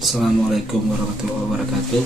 Assalamualaikum warahmatullahi wabarakatuh.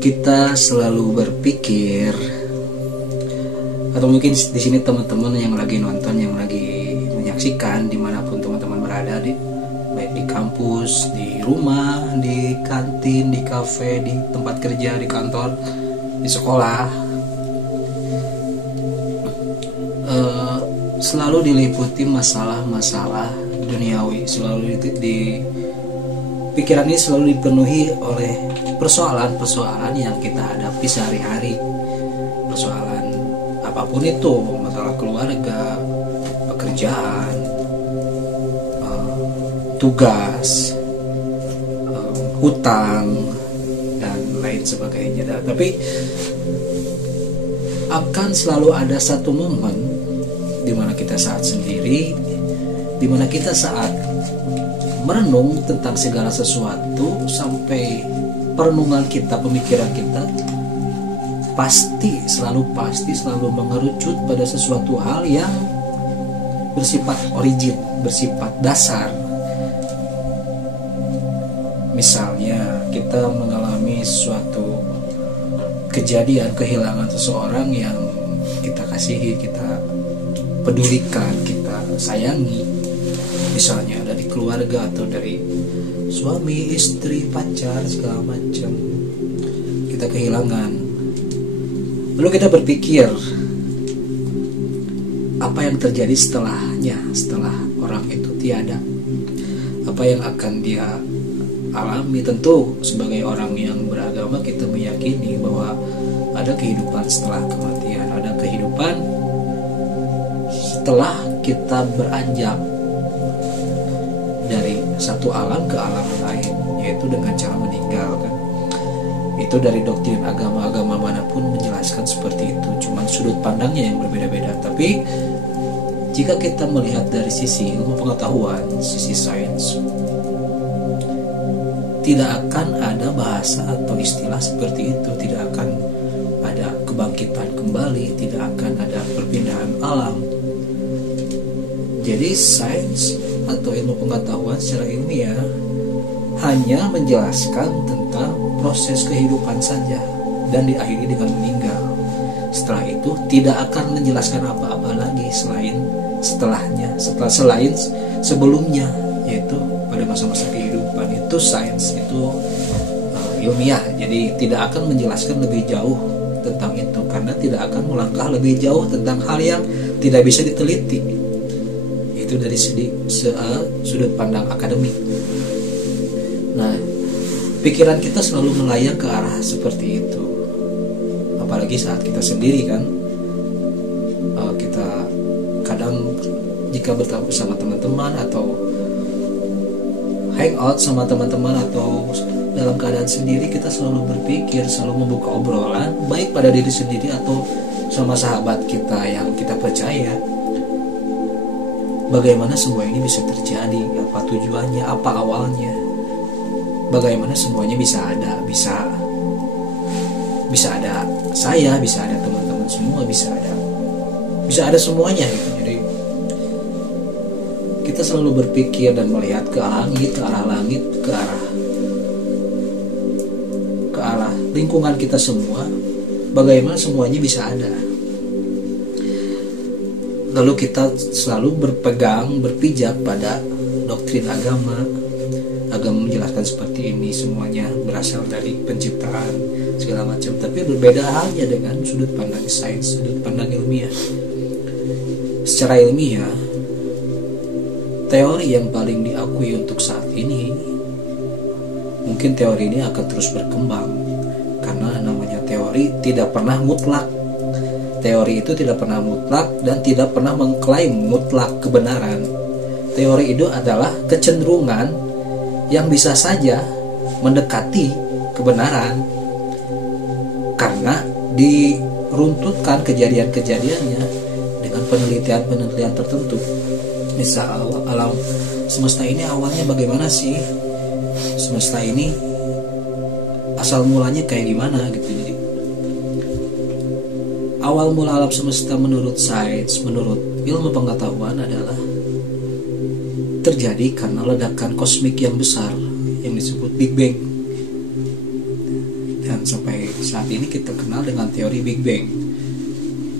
Kita selalu berpikir, atau mungkin di sini teman-teman yang lagi nonton, yang lagi menyaksikan, dimanapun teman-teman berada, baik di kampus, di rumah, di kantin, di kafe, di tempat kerja, di kantor, di sekolah, selalu diliputi masalah-masalah duniawi. Selalu di pikiran ini selalu dipenuhi oleh persoalan-persoalan yang kita hadapi sehari-hari. Persoalan apapun itu, masalah keluarga, pekerjaan, tugas, hutang, dan lain sebagainya. Tapi akan selalu ada satu momen di mana kita saat sendiri, di mana kita saat merenung tentang segala sesuatu, sampai perenungan kita, pemikiran kita selalu mengerucut pada sesuatu hal yang bersifat origin, bersifat dasar. Misalnya kita mengalami suatu kejadian, kehilangan seseorang yang kita kasihi, kita pedulikan, kita sayangi, misalnya dari keluarga atau dari suami, istri, pacar, segala macam, kita kehilangan. Lalu kita berpikir, apa yang terjadi setelahnya, setelah orang itu tiada? Apa yang akan dia alami? Tentu sebagai orang yang beragama, kita meyakini bahwa ada kehidupan setelah kematian, ada kehidupan setelah kita beranjak dari satu alam ke alam lain, yaitu dengan cara meninggal, kan? Itu dari doktrin agama-agama manapun menjelaskan seperti itu, cuman sudut pandangnya yang berbeda-beda. Tapi jika kita melihat dari sisi ilmu pengetahuan, sisi sains, tidak akan ada bahasa atau istilah seperti itu. Tidak akan ada kebangkitan kembali, tidak akan ada perpindahan alam. Jadi sains atau ilmu pengetahuan secara ilmiah hanya menjelaskan tentang proses kehidupan saja dan diakhiri dengan meninggal. Setelah itu tidak akan menjelaskan apa-apa lagi selain sebelumnya, yaitu pada masa-masa kehidupan. Itu sains, itu ilmiah. Jadi tidak akan menjelaskan lebih jauh tentang itu, karena tidak akan melangkah lebih jauh tentang hal yang tidak bisa diteliti. Itu dari sudut pandang akademik. Nah, pikiran kita selalu melayang ke arah seperti itu. Apalagi saat kita sendiri, kan, kita kadang jika bertemu sama teman-teman atau hangout sama teman-teman atau dalam keadaan sendiri, kita selalu berpikir, selalu membuka obrolan baik pada diri sendiri atau sama sahabat kita yang kita percaya. Bagaimana semua ini bisa terjadi? Apa tujuannya? Apa awalnya? Bagaimana semuanya bisa ada? Bisa ada saya, bisa ada teman-teman semua, bisa ada semuanya gitu. Jadi kita selalu berpikir dan melihat ke arah langit, ke arah lingkungan kita semua. Bagaimana semuanya bisa ada? Lalu kita selalu berpijak pada doktrin agama. Agama menjelaskan seperti ini, semuanya berasal dari penciptaan segala macam. Tapi berbeda halnya dengan sudut pandang sains, sudut pandang ilmiah. Secara ilmiah, teori yang paling diakui untuk saat ini, mungkin teori ini akan terus berkembang, karena namanya teori tidak pernah mutlak. Teori itu tidak pernah mutlak dan tidak pernah mengklaim mutlak kebenaran. Teori itu adalah kecenderungan yang bisa saja mendekati kebenaran karena diruntutkan kejadian-kejadiannya dengan penelitian-penelitian tertentu. Misal, alam semesta ini awalnya bagaimana sih? Semesta ini asal mulanya kayak gimana gitu. Jadi awal mula alam semesta menurut sains, menurut ilmu pengetahuan adalah terjadi karena ledakan kosmik yang besar yang disebut Big Bang. Dan sampai saat ini kita kenal dengan teori Big Bang.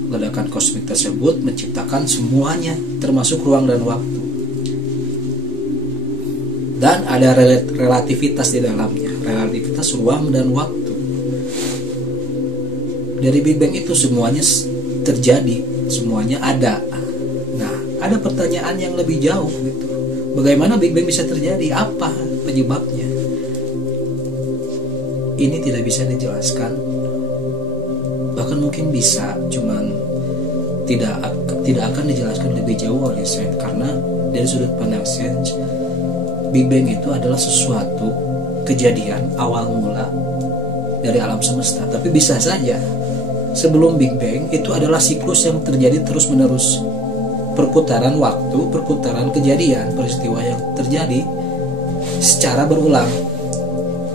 Ledakan kosmik tersebut menciptakan semuanya, termasuk ruang dan waktu. Dan ada relativitas di dalamnya, relativitas ruang dan waktu. Dari Big Bang itu semuanya terjadi, semuanya ada. Nah, ada pertanyaan yang lebih jauh gitu. Bagaimana Big Bang bisa terjadi? Apa penyebabnya? Ini tidak bisa dijelaskan. Bahkan mungkin bisa, cuman tidak akan dijelaskan lebih jauh oleh sains, karena dari sudut pandang sains, Big Bang itu adalah sesuatu kejadian awal mula dari alam semesta. Tapi bisa saja sebelum Big Bang itu adalah siklus yang terjadi terus menerus, perputaran waktu, perputaran kejadian, peristiwa yang terjadi secara berulang,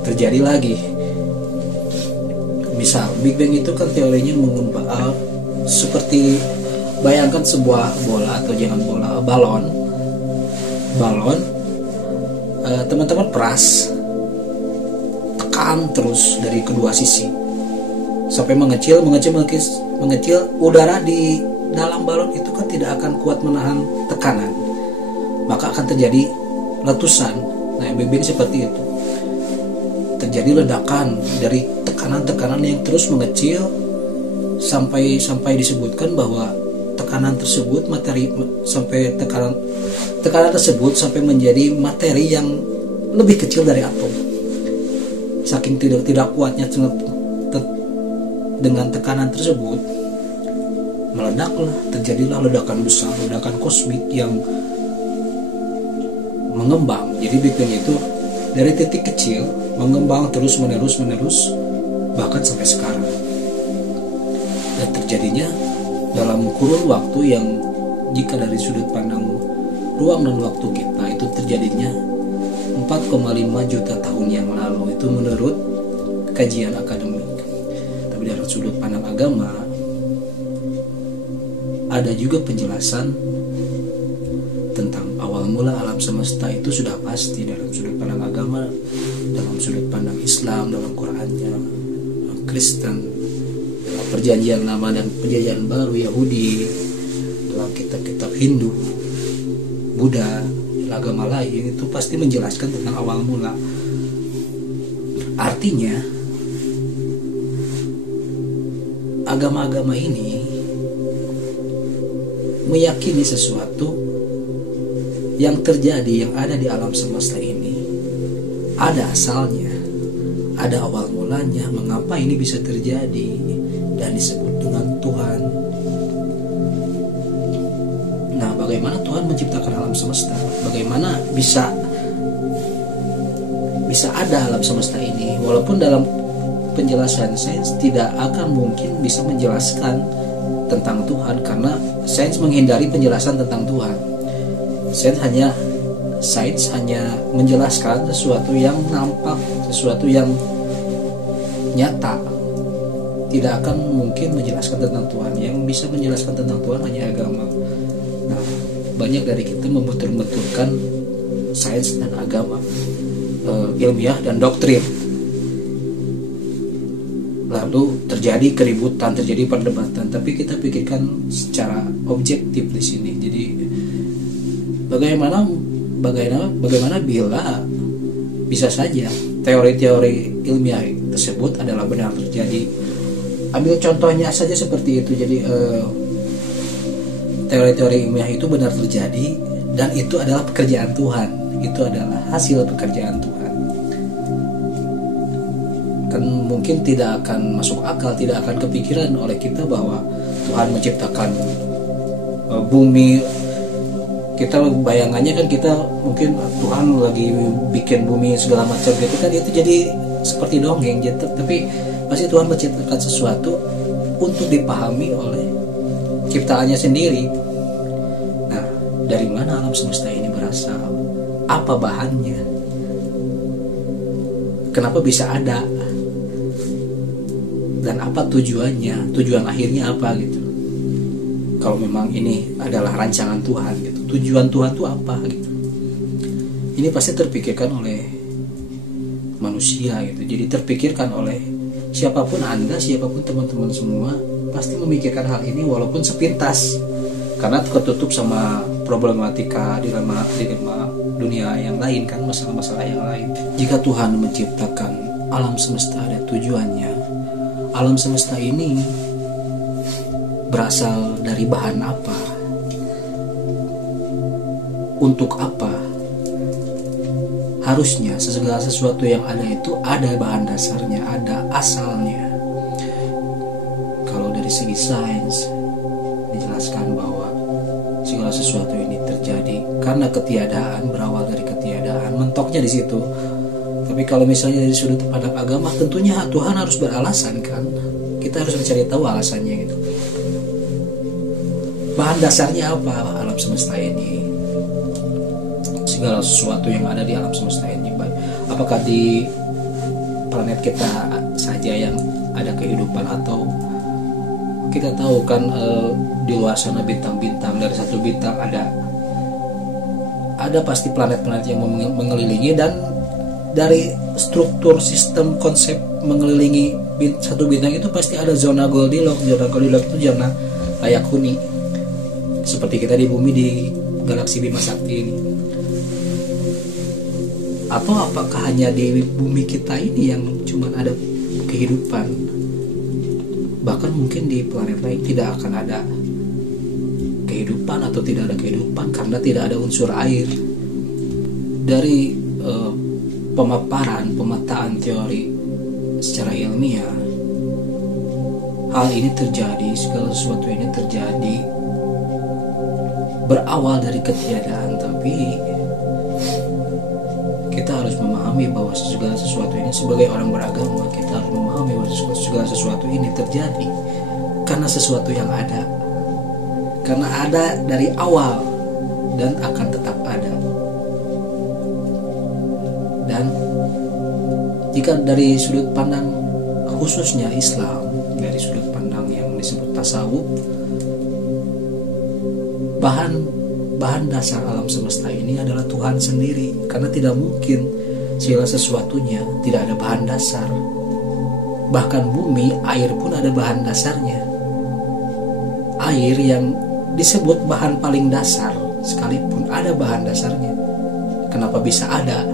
terjadi lagi. Misal Big Bang itu kan teorinya mengubah seperti bayangkan sebuah bola, atau jangan bola, balon. Teman-teman peras, tekan terus dari kedua sisi sampai mengecil. Udara di dalam balon itu kan tidak akan kuat menahan tekanan, maka akan terjadi letusan. Nah, Big Bang seperti itu, terjadi ledakan dari tekanan yang terus mengecil sampai disebutkan bahwa tekanan tersebut tekanan tersebut sampai menjadi materi yang lebih kecil dari atom. Saking tidak kuatnya dengan tekanan tersebut, meledaklah, terjadilah ledakan besar, ledakan kosmik yang mengembang. Jadi Big Bang itu dari titik kecil mengembang terus menerus bahkan sampai sekarang. Dan terjadinya dalam kurun waktu yang, jika dari sudut pandang ruang dan waktu kita, itu terjadinya 4,5 juta tahun yang lalu. Itu menurut kajian akademik. Tapi dari sudut pandang agama, ada juga penjelasan tentang awal mula alam semesta. Itu sudah pasti dalam sudut pandang agama, dalam sudut pandang Islam, dalam Qurannya, Kristen, dalam Perjanjian Lama dan Perjanjian Baru, Yahudi, dalam kitab-kitab Hindu, Buddha, agama lain, itu pasti menjelaskan tentang awal mula. Artinya agama-agama ini meyakini sesuatu yang terjadi, yang ada di alam semesta ini ada asalnya, ada awal mulanya, mengapa ini bisa terjadi, dan disebut dengan Tuhan. Nah, bagaimana Tuhan menciptakan alam semesta? Bagaimana bisa ada alam semesta ini? Walaupun dalam penjelasan sains tidak akan mungkin bisa menjelaskan tentang Tuhan, karena sains menghindari penjelasan tentang Tuhan. Sains hanya menjelaskan sesuatu yang nampak, sesuatu yang nyata. Tidak akan mungkin menjelaskan tentang Tuhan. Yang bisa menjelaskan tentang Tuhan hanya agama. Nah, banyak dari kita membentur-benturkan sains dan agama, ilmiah dan doktrin. Lalu terjadi keributan, terjadi perdebatan. Tapi kita pikirkan secara objektif di sini. Jadi bagaimana bila bisa saja teori-teori ilmiah tersebut adalah benar terjadi. Ambil contohnya saja seperti itu. Jadi teori-teori ilmiah itu benar terjadi, dan itu adalah pekerjaan Tuhan, itu adalah hasil pekerjaan Tuhan. Kan mungkin tidak akan masuk akal, tidak akan kepikiran oleh kita bahwa Tuhan menciptakan bumi. Kita bayangannya kan kita mungkin Tuhan lagi bikin bumi segala macam gitu kan, itu jadi seperti dongeng gitu. Tapi pasti Tuhan menciptakan sesuatu untuk dipahami oleh ciptaannya sendiri. Nah, dari mana alam semesta ini berasal? Apa bahannya? Kenapa bisa ada? Dan apa tujuannya? Tujuan akhirnya apa gitu? Kalau memang ini adalah rancangan Tuhan gitu, tujuan Tuhan itu apa gitu? Ini pasti terpikirkan oleh manusia gitu. Jadi terpikirkan oleh siapapun Anda, siapapun teman-teman semua pasti memikirkan hal ini walaupun sepintas, karena ketutup sama problematika dilema dunia yang lain kan, masalah-masalah yang lain. Jika Tuhan menciptakan alam semesta ada tujuannya, alam semesta ini berasal dari bahan apa, untuk apa, harusnya segala sesuatu yang ada itu ada bahan dasarnya, ada asalnya. Kalau dari segi sains dijelaskan bahwa segala sesuatu ini terjadi karena ketiadaan, berawal dari ketiadaan, mentoknya di situ. Tapi kalau misalnya dari sudut pandang agama, tentunya Tuhan harus beralasan kan. Kita harus mencari tahu alasannya gitu. Bahan dasarnya apa alam semesta ini? Segala sesuatu yang ada di alam semesta ini, apakah di planet kita saja yang ada kehidupan, atau kita tahu kan di luar sana bintang-bintang, dari satu bintang ada pasti planet-planet yang mengelilingi, dan dari struktur sistem konsep mengelilingi satu bintang itu pasti ada zona Goldilocks. Zona Goldilocks itu zona layak huni, seperti kita di bumi di galaksi Bima Sakti ini. Atau apakah hanya di bumi kita ini yang cuma ada kehidupan? Bahkan mungkin di planet lain tidak akan ada kehidupan, atau tidak ada kehidupan karena tidak ada unsur air. Dari pemetaan teori secara ilmiah, hal ini terjadi, segala sesuatu ini terjadi berawal dari ketiadaan. Tapi kita harus memahami bahwa segala sesuatu ini, sebagai orang beragama, kita harus memahami bahwa segala sesuatu ini terjadi karena sesuatu yang ada, karena ada dari awal dan akan tetap ada. Dan jika dari sudut pandang khususnya Islam, dari sudut pandang yang disebut tasawuf, bahan dasar alam semesta ini adalah Tuhan sendiri, karena tidak mungkin segala sesuatunya tidak ada bahan dasar. Bahkan bumi, air pun ada bahan dasarnya. Air yang disebut bahan paling dasar sekalipun ada bahan dasarnya. Kenapa bisa ada?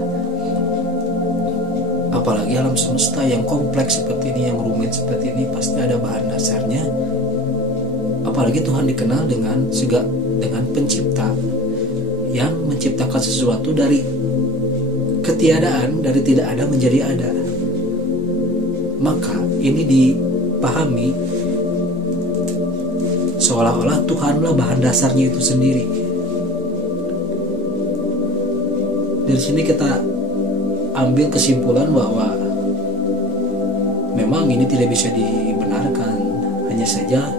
Apalagi alam semesta yang kompleks seperti ini, yang rumit seperti ini, pasti ada bahan dasarnya. Apalagi Tuhan dikenal dengan pencipta yang menciptakan sesuatu dari ketiadaan, dari tidak ada menjadi ada. Maka ini dipahami seolah-olah Tuhanlah bahan dasarnya itu sendiri. Dari sini kita ambil kesimpulan bahwa memang ini tidak bisa dibenarkan. Hanya saja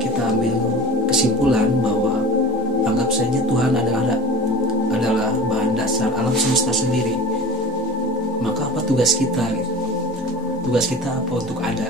kita ambil kesimpulan bahwa anggap saja Tuhan adalah bahan dasar alam semesta sendiri. Maka apa tugas kita? Tugas kita apa? Untuk ada.